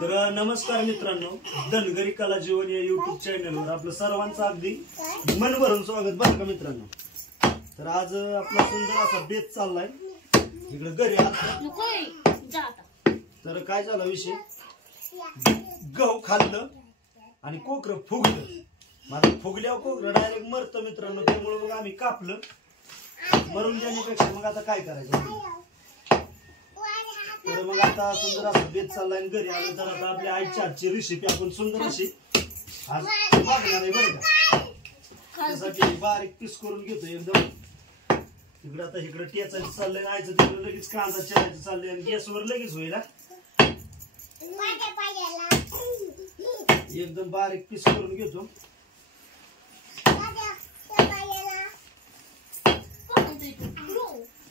तर नमस्कार मित्रांनो, धनगरी कला जीवन या युट्यूब चॅनलवर आपलं सर्वांचं अगदी मन भरून स्वागत बरं का मित्रांनो. तर आज आपला सुंदर असा बेत चाललाय इकडे घरी आता. तर काय झाला विषय, गहू खाल्लं आणि कोकरं फुगलं. माझं फुगल्यावर कोकरं डायरेक्ट मरतं मित्रांनो. त्यामुळे मग आम्ही कापलं. मरून जाण्यापेक्षा मग आता काय करायचं. तर मग आता सुंदर असं बेत चाललाय घरी आलं. तर आता आपल्या आईच्या हातची रेसिपी आपण सुंदर अशी आज बघणार आहे बरं का. त्यासाठी बारीक पीस करून घेतो एकदम. इकडे आता इकडे टेचायचं चाललंय, आईचं तिकडे लगेच कांदा चिरायचं चाललंय आणि गॅसवर लगेच होईल. एकदम बारीक पीस करून घेतो.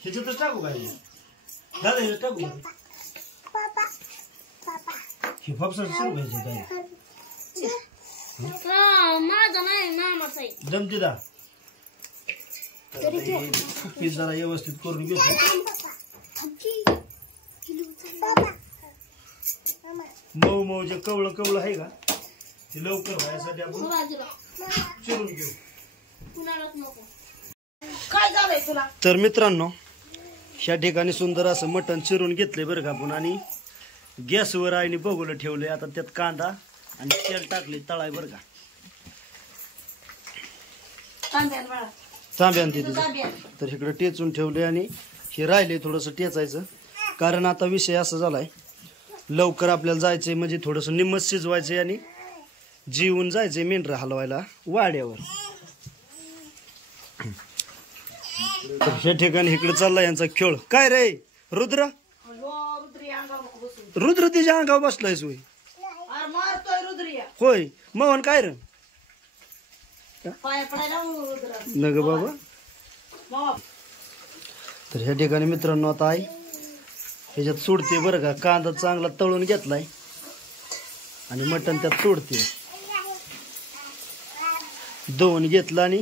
ह्याच्यातच टाकू काय दादा, ह्याच्यात टाकू हे फापसा सुरू व्हायचे काय जमते दा. पीस जरा व्यवस्थित करून घेतो. मऊ मऊ जे कवळं कवळं आहे का ते लवकर व्हायसाठी आपण चिरून घेऊ. काय झालंय तुला. तर मित्रांनो, ह्या ठिकाणी सुंदर असं मटण चिरून घेतले बरं का आपण आणि गॅसवर आईने बघूला ठेवले. आता त्यात कांदा आणि तेल टाकले तळाय बरं का. तांब्यान तिथे तर इकडे टेचून ठेवले आणि हे राहिले थोडंसं टेचायचं. कारण आता विषय असा झालाय, लवकर आपल्याला जायचंय म्हणजे थोडंसं निम्मच शिजवायचंय आणि जीवन जायचंय मेंढरं हलवायला वाड्यावर. तर ह्या ठिकाणी इकडे चालला यांचा खेळ. काय रे रुद्र, रुद्र तिच्या अंगावर बसलाय सोय होय. मोहन काय रे नग बाबा. तर ह्या ठिकाणी मित्रांनो आता आई ह्याच्यात सोडते बरं का. कांदा चांगला तळून घेतलाय आणि मटण त्यात सोडते. दोन घेतलं आणि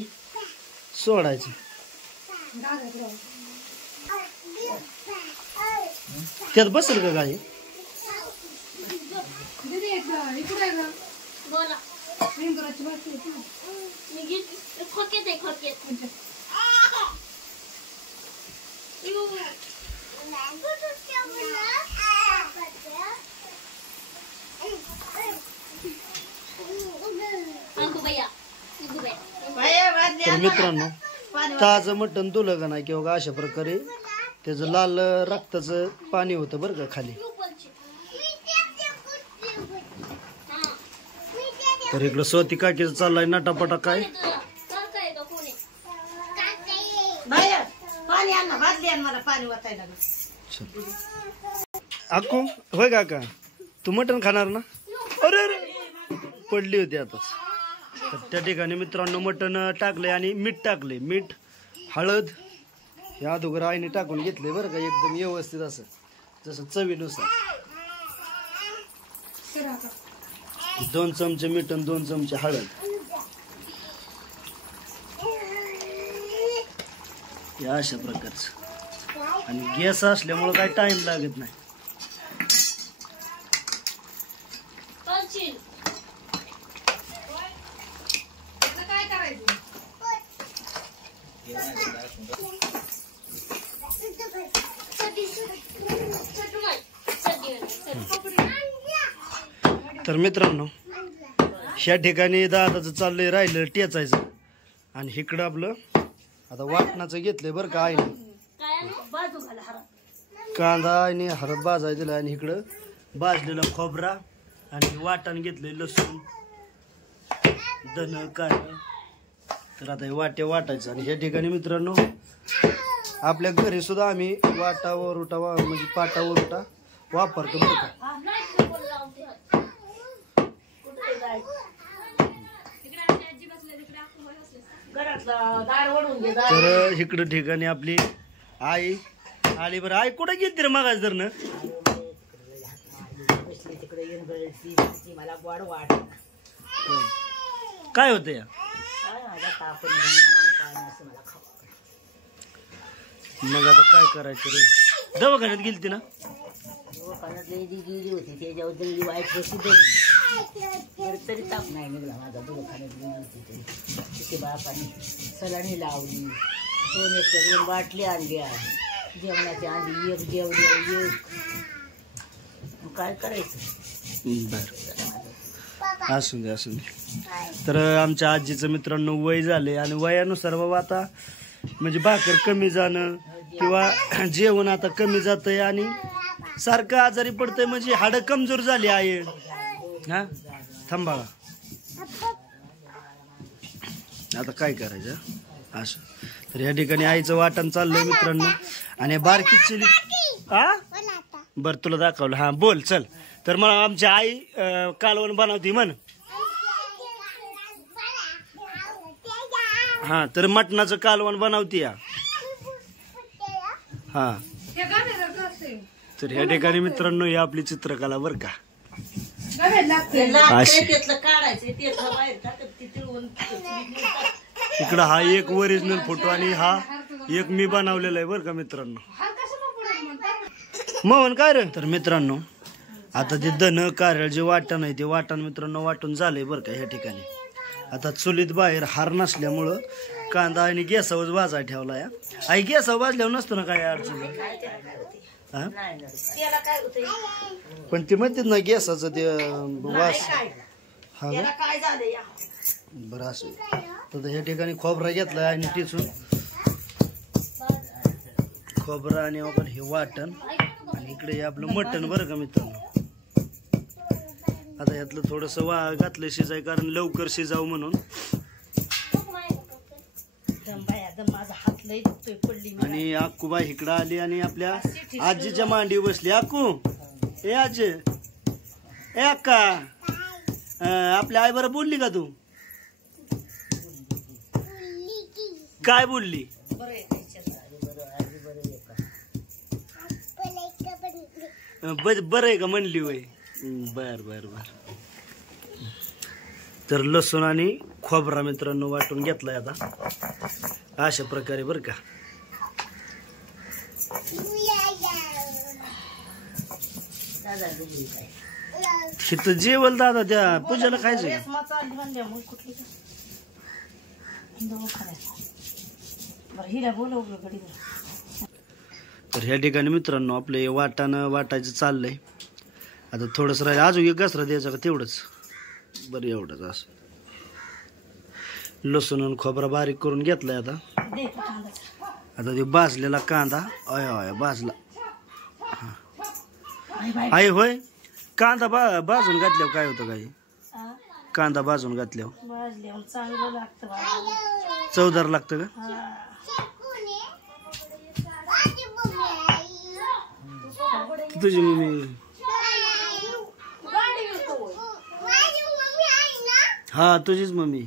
सोडायचं. त्यात बसेल का गाय. तर मित्रांनो, ताजं मटण तुलं का नाही किंवा अशा प्रकारे त्याचं लाल रक्ताचं पाणी होतं बरं का खाली. तर इकडं स्वती काकीचं चाललाय नाटापटा. काय अक्कू होय काका, तू मटण खाणार ना. अरे अरे पडली होती आताच. तर त्या ठिकाणी मित्रांनो मटण टाकले आणि मीठ टाकले. मीठ हळद या अगोदर आईने टाकून घेतले बरं का. एकदम व्यवस्थित असं जसं चवीनुसार. 2 चमचे मीठ आणि 2 चमचे हळद. या अशा प्रकारचं. आणि गॅस असल्यामुळं काही टाइम लागत नाही. तर मित्रांनो, ह्या ठिकाणी दादाचं चाललंय राहिलं टेचायचं आणि इकडं आपलं आता वाटणाचं घेतलंय बरं का आईने. कांदा आणि हळद भाजायला दिला आणि इकडं भाजलेला खोबरा आणि वाटण घेतलंय लसूण धन काय. तर आता हे वाट्या वाटायचं. आणि ह्या ठिकाणी मित्रांनो आपल्या घरी सुद्धा आम्ही वाटा वरुटा म्हणजे पाटा वरुटा वापरतो बरं का. तर इकडं ठिकाणी आपली आई आली. बरं आई कुठे गेली रे मागास धरण. काय होतं या मग आता काय करायचं रे. दवाखान्यात गेलती ना. दवाखान्यात गेली होती त्याच्यावर तरी वाईट कशी तरी तरी ताप नाही निघला माझा. दवाखान्यात गेली होती तरी तिथे बापाने सलाणी लावली, 2 एक बाटली आणल्या जेवणाची, आणली एक जेवली एक. काय करायचं. बर असून दे. तर आमच्या आजीचं मित्रांनो वय झाले आणि वयानुसार बाबा आता म्हणजे भाकर कमी जाणं किंवा जेवण आता कमी जातंय आणि सारखं आजारी पडतंय, म्हणजे हाडं कमजोर झाली आहे. हा थांबाळा आता काय करायचं असं. तर या ठिकाणी आईचं वाटण चाललंय मित्रांनो आणि बारकी चिली. हा बर तुला दाखवलं. हा बोल चल. तर मला आमची आई कालवण बनवती म्हण. हा तर मटणाचं कालवण बनवती या. हा तर या ठिकाणी मित्रांनो ही आपली चित्रकला बर का. इकडं हा एक ओरिजिनल फोटो आणि हा एक मी बनवलेला आहे बर का मित्रांनो. मग काय रे. तर मित्रांनो आता ते धन कारळ जे वाटण आहे ते वाटण मित्रांनो वाटून झालंय बरं का. ह्या ठिकाणी आता चुलीत बाहेर हार नसल्यामुळं कांदा आणि गॅसावर भाजा ठेवला या. आई गॅसावर भाजल्यावर नसतो ना काय अडचण. पण ते म्हणतात ना गॅसाचं ते वास. हा बरं असं. तर ह्या ठिकाणी खोबरा घेतला आणि टिचून खोबरा आणि हे वाटण आणि इकडे हे आपलं मटण बरं का मित्रांनो. आता यातलं थोडस घातलं शिजाय कारण लवकर शिजावं म्हणून. आणि अक्कूबाई इकडं आली आणि आपल्या आजीच्या मांडी बसली. अक्कू ए आजी ए अक्का आपल्या आई बरं बोलली का तू. काय बोलली. बरं आहे का म्हणली वय. बर बर बर. तर लसूण आणि खोबरा मित्रांनो वाटून घेतलाय आता अशा प्रकारे बर का. तिथं जेवल दादा त्या पूजाला खायचं. तर ह्या ठिकाणी मित्रांनो आपले वाटाणं वाटायचं चाललंय. आता थोडंसं राहिलं अजून एक घसरा द्यायचा का तेवढंच. बरं एवढंच असं. लसूण आणि खोबरा बारीक करून घेतलाय आता. आता ते भाजलेला कांदा अय अय भाजला. आहे होय. कांदा भाजून घातल्यावर काय होतं काय. कांदा भाजून घातल्यावर चवदार लागतं का. तुझी मम्मी. हा तुझीच मम्मी.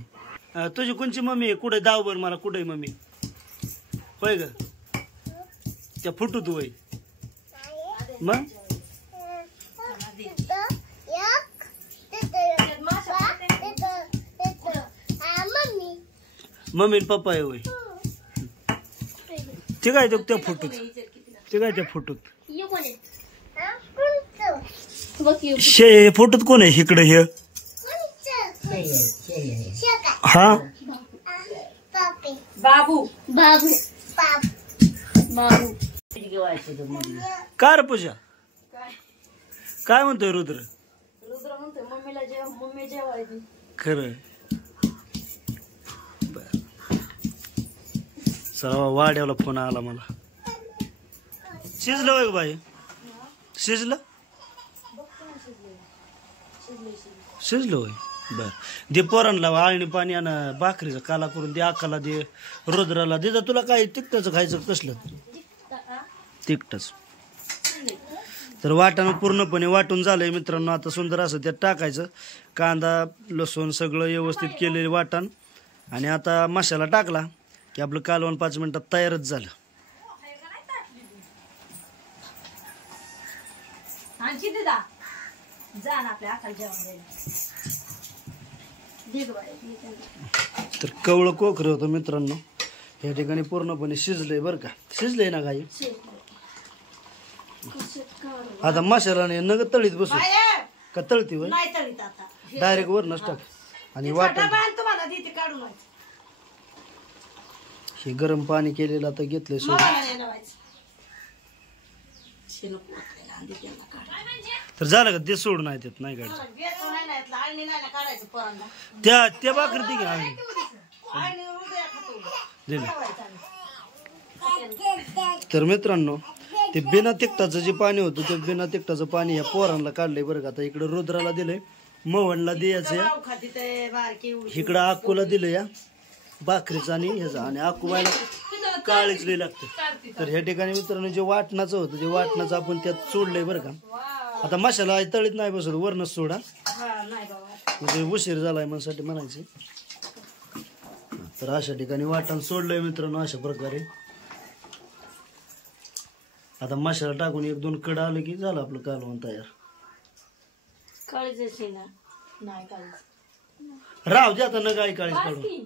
तुझी कोणची मम्मी आहे. कुठे दाव बर मला कुठे मम्मी होय ग. त्या फुटूत होय मग. मम्मी पप्पा आहे होय. ते काय त्या फुटूत. ते काय त्या फुटूत. शे फुटूत कोण आहे इकडे हे. हा बाबू बाबू बाबू. काय रे पूजा काय म्हणतोय रुद्र. रुद्र म्हणतोय मम्मीला जेव मम्मी जेवायची. खरं बर. चला वाड्याला फोन आला मला. शिजलं होय बाई. शिजलं शिजलं होय. बर दे पोरांना आळणी पाणी आणि भाकरीचं काला करून दे. अक्काला दे रुद्राला दे. तुला काय तिखटच खायचं कसलं तिखटच. तर वाटाणं पूर्णपणे वाटून झालंय मित्रांनो. आता सुंदर असं त्यात टाकायचं. कांदा लसूण सगळं व्यवस्थित केलेलं वाटण आणि आता मसाला टाकला की आपलं कालवण 5 मिनिटात तयारच झालं. तर कवळं कोकरं होतं मित्रांनो. या ठिकाणी पूर्णपणे शिजलंय बरं का. शिजलंय ना काही. आता मशालाने नग तळीत बसू का तळती वय नाही तळीत आता डायरेक्ट वरनच टाक आणि वाटण तुम्हाला देते काढून हे गरम पाणी केलेलं आता घेतलंय सोड. तर झालं का ते सोडून आहे त्यात नाही काढायचं त्या भाकरी ती घ्या दिलं. तर मित्रांनो ते बिना तिखटाचं जे पाणी होतं ते बिना तिखटाचं पाणी या पोरांना काढलंय बरं का. आता इकडं रुद्राला दिलंय, मोहनला द्यायचं या, इकडं अक्कूला दिलं या भाकरीचं आणि ह्याचं, आणि अक्कूबाईला काळीच लई लागतं. तर ह्या ठिकाणी मित्रांनो जे वाटणाचं होतं ते वाटणाचं आपण त्यात सोडलंय बरं का. आता मशाला तळीत नाही बसत वरणच सोडा, म्हणजे उशीर झालाय म्हणसाठी म्हणायचे. तर अशा ठिकाणी वाटण सोडलंय मित्रांनो अशा प्रकारे. आता मशाला टाकून 1-2 कड आलं की झालं आपलं कालवण तयार. राव दे आता न गाई काळीच काढून,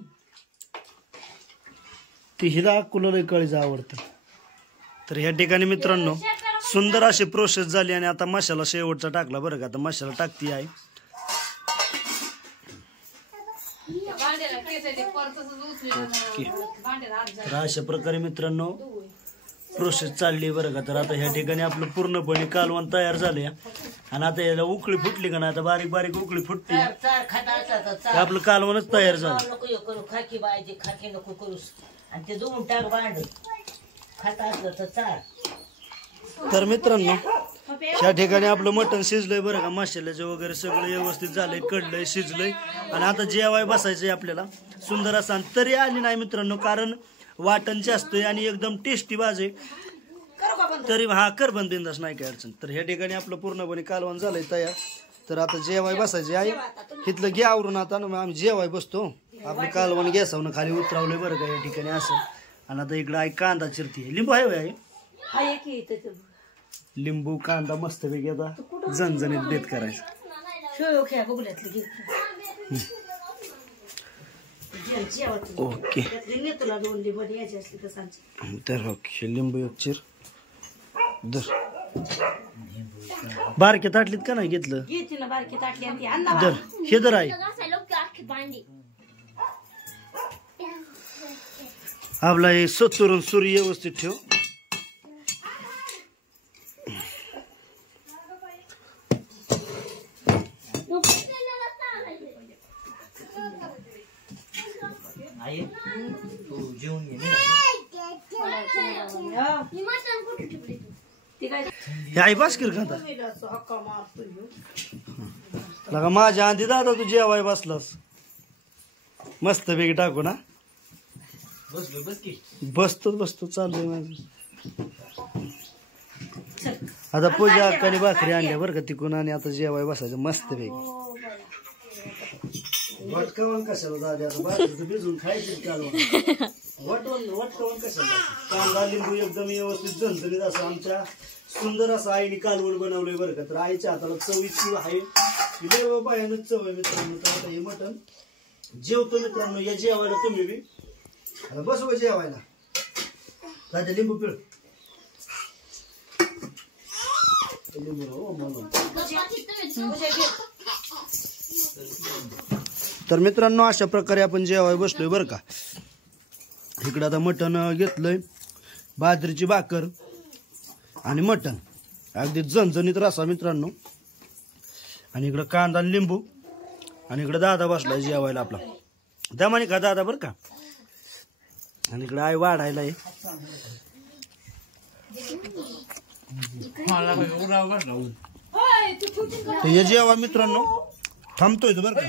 ती हिला अक्कूला लई काळीच आवडतं. तर ह्या ठिकाणी मित्रांनो सुंदर अशी प्रोसेस झाली आणि आता मसाला शेवटचा टाकला बरं का. आता मसाला टाकती आहे. तर अशा प्रकारे मित्रांनो प्रोसेस चालली बरं का. तर आता ह्या ठिकाणी आपलं पूर्णपणे कालवण तयार झाले आणि आता याला उकळी फुटली का ना, आता बारीक बारीक उकळी फुटते आपलं कालवणच तयार झालं. करू खाकी बायचे खाकी नको करूस आणि ते दोन टाक भांड खाता असलं तर चार. तर मित्रांनो ह्या ठिकाणी आपलं मटण शिजलंय बरं का. मसाल्याचं वगैरे सगळं व्यवस्थित झालंय, कडलंय, शिजलंय आणि आता जेवाय बसायचंय आपल्याला सुंदर असं. तरी आली नाही मित्रांनो कारण वाटणचे असतंय आणि एकदम टेस्टी बाजे तरी हा कर बंद बिंदास नाही काय अडचण. तर ह्या ठिकाणी आपलं पूर्णपणे कालवण झालंय तयार. तर आता जेवाय बसायचे आहे. इथलं घे आवरून आता ना आम्ही जेवाय बसतो. आपलं कालवण गॅसावनं खाली उतरावलंय बरं का या ठिकाणी असं. आणि आता इकडं आहे कांदा चिरती, लिंबू आहे लिंबू कांदा मस्त पैकी आता झणझणीत बेत करायचं. ओके तर ओके लिंबू एक चिर दर. बारके ताटलीत का नाही घेतलं दर हे दर आहे आपला हे सत्तरून सूर्य व्यवस्थित ठेव. आई बास्कर खाता लगा माझ्या आधी दादा तू जेवाय बसलास मस्त पैकी टाकू ना. बसतो चालू माझं. आता पूजा अक्काने भाकरी आणल्या बरं का तिकून आणि आता जेवाय बसायचं मस्त पैकी. वटकावण कशाला झाले आता भाकरी भिजून खायची कालवण वटकावण कशाला. कांदा लिंबू एकदम व्यवस्थित झणझणीत असं आमच्या सुंदर असं आईने कालवण बनवलंय बरं का. तर आईच्या हाताला चव इतकी आहे बायानच चव आहे मित्रांनो. तर आता हे मटण जेवतो मित्रांनो. या जेवायला तुम्ही बी बसू जेवायला. राजा लिंबू पिळ तर मित्रांनो अशा प्रकारे आपण जेवाय बसलोय बरं का. इकडं आता मटण घेतलंय, बाजरीची भाकर आणि मटण अगदी झणझणीत रसा मित्रांनो. आणि इकडं कांदा आणि लिंबू आणि इकडं दादा बसलाय जेवायला आपला. दमाने खा दादा बरं का. आणि इकडं आई वाढायला आहे. हे जेवा मित्रांनो थांबतोय बरं का.